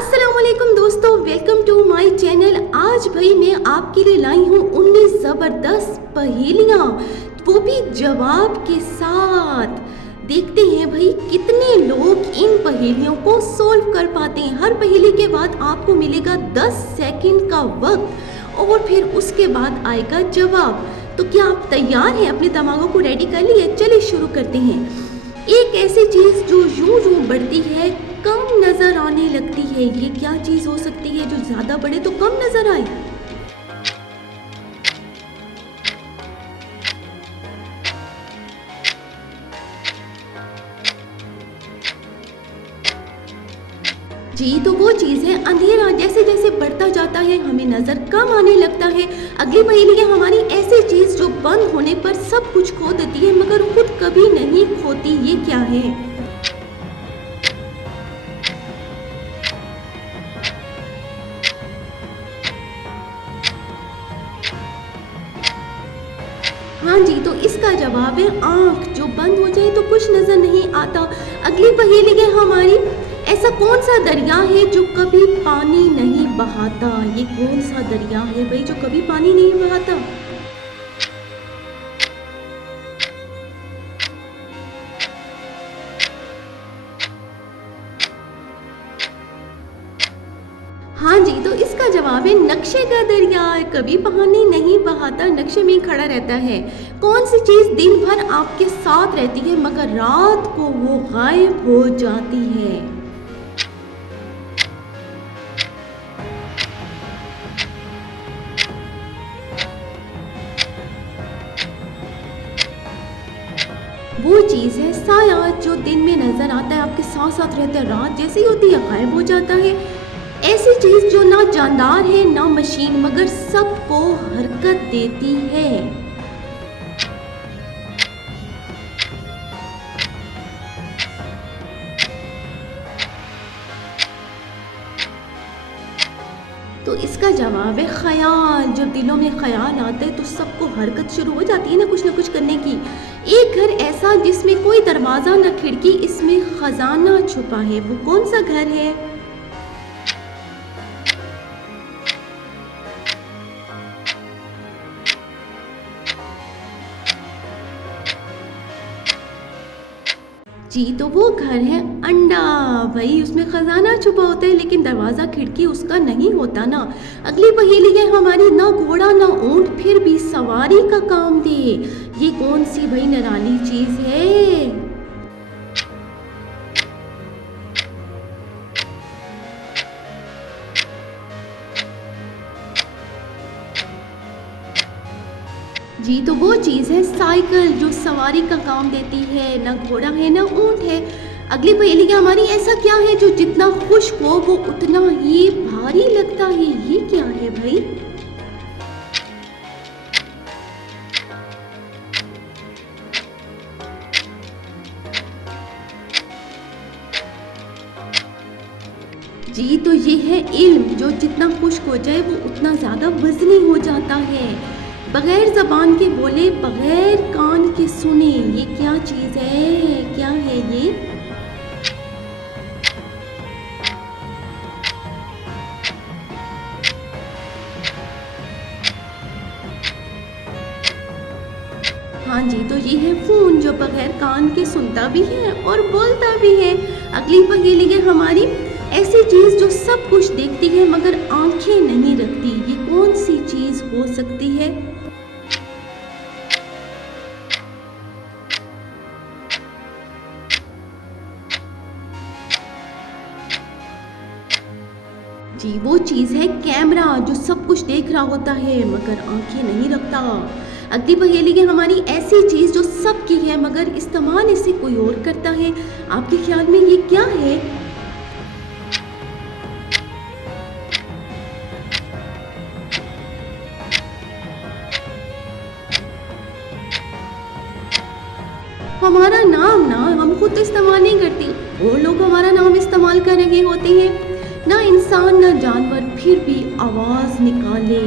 अस्सलामुअलैकुम दोस्तों, welcome to my channel. आज भाई मैं आपके लिए लाई हूँ 19 ज़बरदस्त पहेलियाँ, वो भी जवाब के साथ। देखते हैं भाई कितने लोग इन पहेलियों को सोल्व कर पाते हैं। हर पहेली के बाद आपको मिलेगा 10 सेकंड का वक्त और फिर उसके बाद आएगा जवाब। तो क्या आप तैयार हैं? अपने दिमागों को रेडी कर लिए? चलिए शुरू करते हैं। एक ऐसी चीज़ जो यूं यूं बढ़ती है, कम नजर आने लगती है, ये क्या चीज हो सकती है जो ज्यादा बढ़े तो कम नजर आए? जी, तो वो चीज है अंधेरा। जैसे जैसे बढ़ता जाता है हमें नजर कम आने लगता है। अगली पहेली है हमारी, ऐसी चीज जो बंद होने पर सब कुछ खो देती है मगर खुद कभी नहीं खोती, ये क्या है? हाँ जी, तो इसका जवाब है आँख। जो बंद हो जाए तो कुछ नजर नहीं आता। अगली पहेली है हमारी, ऐसा कौन सा दरिया है जो कभी पानी नहीं बहाता? ये कौन सा दरिया है भाई जो कभी पानी नहीं बहाता? हाँ जी, तो इसका जवाब है नक्शे का दरिया। कभी पानी नहीं बहाता, नक्शे में खड़ा रहता है। कौन सी चीज दिन भर आपके साथ रहती है मगर रात को वो गायब हो जाती है? वो चीज है साया, जो दिन में नजर आता है, आपके साथ साथ रहता है, रात जैसी होती है गायब हो जाता है। ऐसी चीज जो ना जानदार है ना मशीन मगर सबको हरकत देती है। तो इसका जवाब है ख्याल। जब दिलों में ख्याल आता है तो सबको हरकत शुरू हो जाती है ना कुछ करने की। एक घर ऐसा जिसमें कोई दरवाजा न खिड़की, इसमें खजाना छुपा है, वो कौन सा घर है? जी, तो वो घर है अंडा। भाई उसमें खजाना छुपा होता है लेकिन दरवाजा खिड़की उसका नहीं होता ना। अगली पहेली है हमारी, ना घोड़ा ना ऊंट फिर भी सवारी का काम दे, ये कौन सी भाई निराली चीज है? जी, तो वो चीज़ है साइकिल, जो सवारी का काम देती है। ना घोड़ा है ना ऊंट है। अगली पहेली है हमारी, ऐसा क्या है जो जितना खुश्क हो वो उतना ही भारी लगता है, ये क्या है भाई? जी, तो ये है इल्म, जो जितना खुश्क हो जाए वो उतना ज़्यादा वजनी हो जाता है। बगैर जबान के बोले बगैर कान के सुने, ये क्या चीज़ है? क्या है ये? हाँ जी, तो ये है फोन, जो बगैर कान के सुनता भी है और बोलता भी है। अगली पहेली है हमारी, ऐसी चीज जो सब कुछ देखती है मगर आंखें नहीं रखती, ये कौन सी चीज हो सकती है? जी, वो चीज है कैमरा, जो सब कुछ देख रहा होता है मगर आंखें नहीं रखता। अगली पहेली है हमारी, ऐसी चीज जो सबकी है मगर इस्तेमाल इसे कोई और करता है, आपके ख्याल में ये क्या है? हमारा नाम ना हम खुद इस्तेमाल नहीं करते, वो लोग हमारा नाम इस्तेमाल कर रहे होते हैं। ना इंसान ना जानवर फिर भी आवाज निकाले,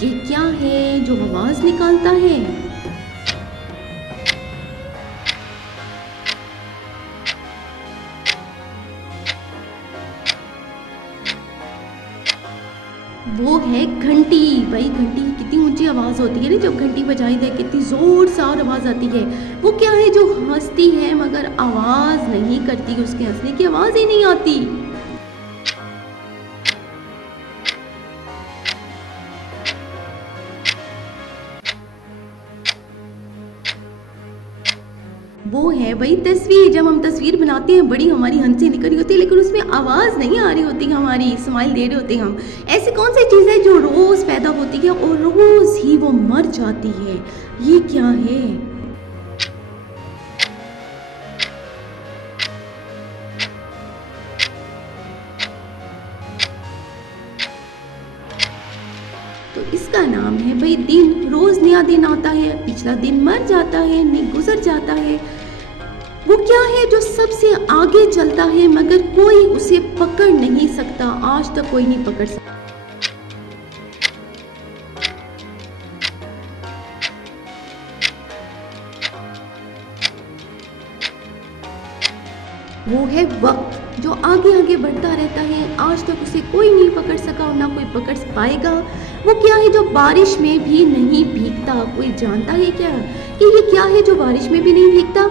ये क्या है जो आवाज निकालता है? वो है घंटी। भाई घंटी की कितनी ऊंची आवाज़ होती है ना, जब घंटी बजाई जाए कितनी ज़ोर से और आवाज़ आती है। वो क्या है जो हंसती है मगर आवाज़ नहीं करती, उसके हंसने की आवाज़ ही नहीं आती। वो है भाई तस्वीर। जब हम तस्वीर बनाते हैं बड़ी हमारी हंसी निकल रही होती है लेकिन उसमें आवाज़ नहीं आ रही होती, हमारी स्माइल दे रहे होते हैं हम। ऐसी कौन सी चीज़ है जो रोज़ पैदा होती है और रोज़ ही वो मर जाती है? ये क्या है? तो इसका नाम है भाई दिन। रोज़ नया दिन आता है, पिछला दिन मर जाता है, गुजर जाता है। वो क्या है जो सबसे आगे चलता है मगर कोई उसे पकड़ नहीं सकता, आज तक कोई नहीं पकड़ सकता। वो है वक्त, जो आगे आगे बढ़ता रहता है, आज तक उसे कोई नहीं पकड़ सका और ना कोई पकड़ पाएगा। वो क्या है जो बारिश में भी नहीं भीगता? कोई जानता है क्या कि ये क्या है जो बारिश में भी नहीं भीगता?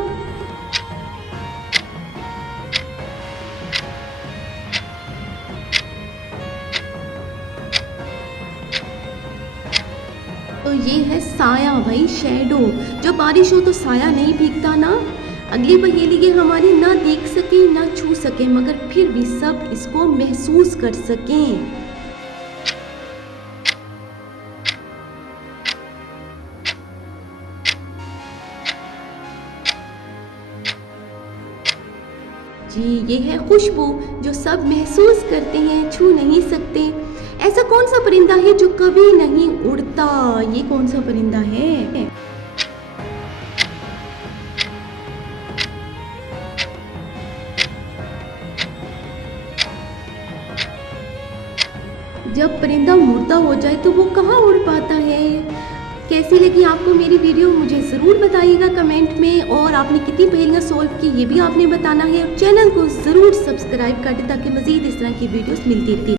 तो ये है साया भाई, शैडो। जब बारिश हो तो साया नहीं भीगता ना। अगली पहेली ये हमारी ना देख सके ना छू सके मगर फिर भी सब इसको महसूस कर सकें। जी ये है खुशबू, जो सब महसूस करते हैं, छू नहीं सकते। ऐसा कौन सा परिंदा है जो कभी नहीं उड़ता? ये कौन सा परिंदा है? जब परिंदा मुर्दा हो जाए तो वो कहाँ उड़ पाता है? कैसी लगी आपको मेरी वीडियो मुझे ज़रूर बताइएगा कमेंट में, और आपने कितनी पहेलियाँ सॉल्व की ये भी आपने बताना है। और चैनल को ज़रूर सब्सक्राइब कर दें ताकि मज़ीद इस तरह की वीडियोस मिलती रहती।